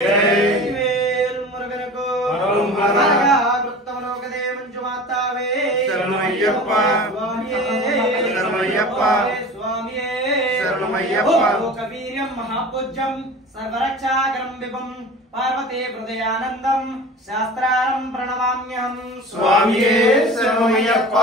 వేల్ మురుగనకు హరహర వృత్తమలోకదే మంజుమాతావే శరణమయ్యప్ప శరణమయ్యప్ప స్వామియే శరణమయ్యప్ప లోకవీర్యం మహాపూజ్యం సర్వరక్షాకరం విభం పార్వతీ హృదయానందం శాస్త్రారం ప్రణమామ్యహం స్వామియే శరణమయ్యప్ప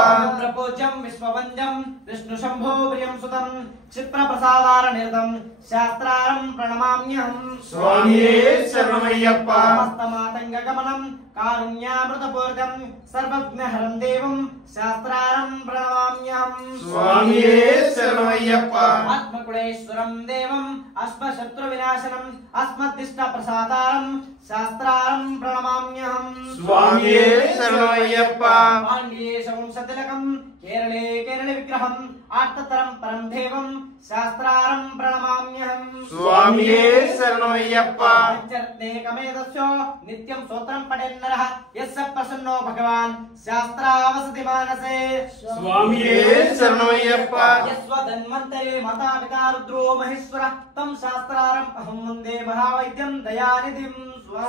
పూజ్యం విశ్వవంద్యం విష్ణు శంభో ప్రియం సుతం క్షిప్ర ప్రసాదార నిరతం శాస్త్రారం ప్రణమామ్యహం స్వామియే శరణమయ్యప్ప సమస్తమాతంగ గమనం కారుణ్యామృతపూర్ణం సర్వజ్ఞహరం దేవం శాస్త్రారం ప్రణమామ్యహం స్వామియే శరణమయ్యప్ప ఆత్మకుళేశ్వరం దేవం అశ్వశత్రు వినాశనం అస్మద్దిష్ట ప్రసాదారం శాస్త్రారం ప్రణమామ్యహం స్వామియే శరణమయ్యప్ప పాండ్యేశ వంశతిలకం కేరళే కేరళ విగ్రహం ఆర్తతరం పరం దేవం శాస్త్రారం ప్రణమామ్యహం స్వామియే శరణమయ్యప్ప పంచరత్నేకమేధస్యో నిత్యం స్తోత్రం పఠేన్నరః యస్య ప్రసన్నో భగవాన్ శాస్త్రావసతి మానసే స్వామియే శరణమయ్యప్ప యస్వధన్వంతరే మాతాపితా రుద్రో మహేశ్వర తం శాస్త్రారం అహం వందే మహావైద్యం దయానిధిం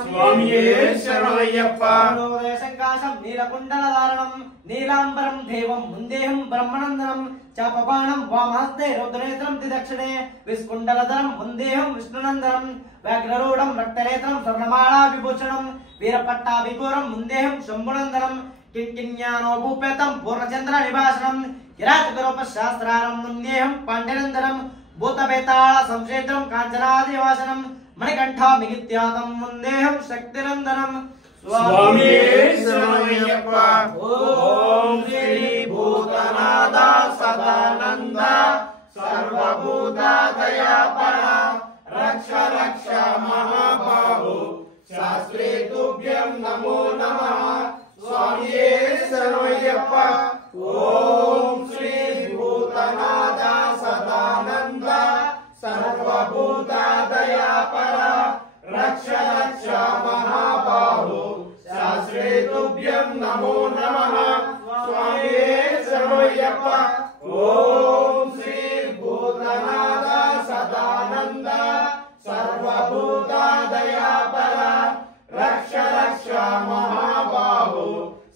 స్వామియే శరణమయ్యప్ప సంకాశం నీలకుండలధారణం నీలాంబరం దేవం ముందేహం బ్రహ్మనందనం చాపబాణం వామహస్తే రౌద్రనేత్రం దిదక్షిణే విస్కుండలధరం ముందేహం విష్ణునందనం వ్యాఘ్రరూఢం రక్తనేత్రం స్వర్ణమాళా విభూషణం వీరపట్టాభిఘోరం ముందేహం శంభునందనం కింకిన్యానోపూపేతం పూర్ణచంద్ర నిభాషణం కిరాతకరూప శాస్త్రారం ముందేహం పాండ్యనందనం భూతవేతాళ సంక్షేత్రం కాంచనాదివాసనం మణికంఠా మిగిత్యాతం ముందేహం శక్తినందనం స్వామియే శరణమయ్యప్ప ఓం శ్రీ భూతనాథ సదానంద సర్వభూత దయాపర రక్ష రక్ష మహాబాహు శాస్త్రే తుభ్యం నమో నమః స్వామియే శరణమయ్యప్ప ఓం శ్రీ భూతనాథ సదానంద సర్వభూత దయాపర రక్ష రక్ష మహాబాహు శాస్త్రే తుభ్యం నమో నమః స్వామియే శరణమయ్యప్ప ఓం శ్రీ భూతనాథ సదానంద సర్వభూత దయాపర రక్ష రక్ష మహాబాహు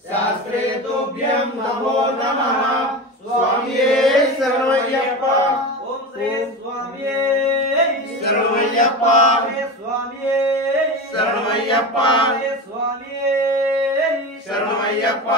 శాస్త్రే తుభ్యం నమో నమః స్వామియే శరణమయ్యప్ప ఓం శ్రీ స్వామియే శరణమయ్యప్ప స్వామియే శరణమయ్యప్ప స్వామియే శరణమయ్యప్ప